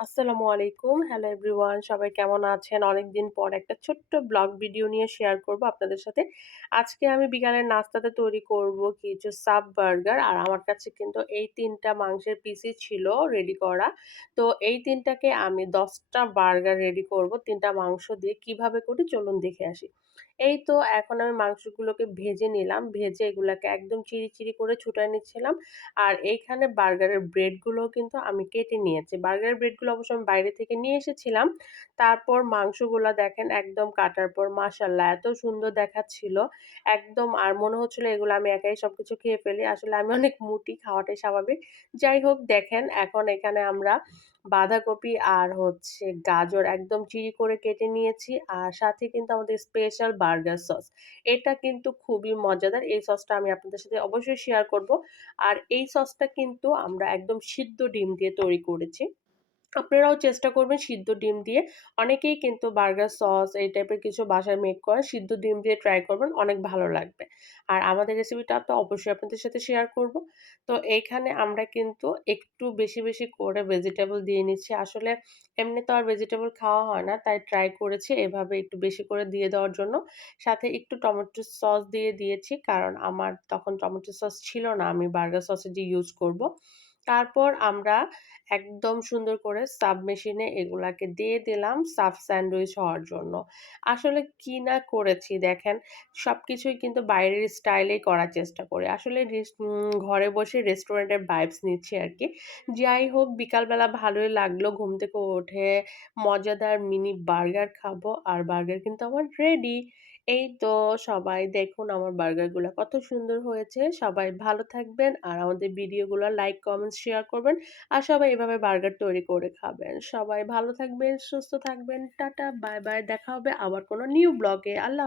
আসসালামু আলাইকুম। Hello everyone. সবাই কেমন আছেন? অনেকদিন পর একটা ছোট্ট ব্লগ ভিডিও নিয়ে শেয়ার করব আপনাদের সাথে। আজকে আমি বিকালের নাস্তাতে তৈরি করব কিছু সাব বার্গার। আর আমার কাছে কিন্তু এই ৩ টা মাংসের পিসই ছিল রেডি করা। তো এই ৩ টাকে আমি ১০ টা বার্গার রেডি করব ৩ টা মাংস দিয়ে। কিভাবে করি চলুন দেখে আসি। এই তো এখন আমি মাংসগুলোকে ভেজে নিলাম। ভেজে এগুলাকে একদম চিরি করে ছুটায় নিচ্ছিলাম। আর এইখানে বার্গারের ব্রেডগুলোও কিন্তু আমি কেটে নিয়েছি। বার্গারের ব্রেডগুলো অবশ্য আমি বাইরে থেকে নিয়ে এসেছিলাম। তারপর মাংসগুলা দেখেন একদম কাটার পর মাশাআল্লাহ এত সুন্দর দেখাচ্ছিল। একদম আর মনে হচ্ছিল এগুলো আমি একাই সবকিছু খেয়ে ফেলি। আসলে আমি অনেক মোটি, খাওয়াটাই স্বাভাবিক। যাই হোক দেখেন এখন এখানে আমরা বাঁধাকপি আর হচ্ছে গাজর একদম চিরি করে কেটে নিয়েছি। আর সাথে কিন্তু আমাদের স্পেশাল বার্গার সস। এটা কিন্তু খুবই মজাদার। এই সসটা আমি আপনাদের সাথে অবশ্যই শেয়ার করব। আর এই সসটা কিন্তু আমরা একদম সিদ্ধ ডিম দিয়ে তৈরি করেছি। আপনারাও চেষ্টা করবেন সিদ্ধ ডিম দিয়ে। অনেকেই কিন্তু বার্গার সস এই টাইপের কিছু বাসায় মেক করে। সিদ্ধ ডিম দিয়ে ট্রাই করবেন, অনেক ভালো লাগবে। আর আমাদের রেসিপিটা তো অবশ্যই আপনাদের সাথে শেয়ার করব। তো এইখানে আমরা কিন্তু একটু বেশি করে ভেজিটেবল দিয়ে নিচ্ছি। আসলে এমনি তো আর ভেজিটেবল খাওয়া হয় না, তাই ট্রাই করেছি এভাবে একটু বেশি করে দিয়ে দেওয়ার জন্য। সাথে একটু টমেটো সস দিয়ে দিয়েছি, কারণ আমার তখন টমেটো সস ছিল না। আমি বার্গার সসেজই ইউজ করব। তারপর আমরা একদম সুন্দর করে সাব মেশিনে এগুলাকে দিয়ে দিলাম সাব স্যান্ডউইচ হওয়ার জন্য। আসলে কি না করেছি দেখেন, সবকিছুই কিন্তু বাইরের স্টাইলেই করার চেষ্টা করি। আসলে ঘরে বসে রেস্টুরেন্টের ভাইবস নিচ্ছি আরকি। যাই হোক বিকালবেলা ভালোই লাগলো ঘুম থেকে উঠে মজাদার মিনি বার্গার খাবো। আর বার্গার কিন্তু আমার রেডি। এই তো সবাই দেখুন আমার বার্গারগুলা কত সুন্দর হয়েছে। সবাই ভালো থাকবেন আর আমাদের ভিডিওগুলো লাইক, কমেন্টস, শেয়ার করবেন। আর সবাই এভাবে বার্গার তৈরি করে খাবেন। সবাই ভালো থাকবেন, সুস্থ থাকবেন। Tata, bye, bye. দেখা হবে আবার কোনো নিউ ব্লগে। আল্লাহ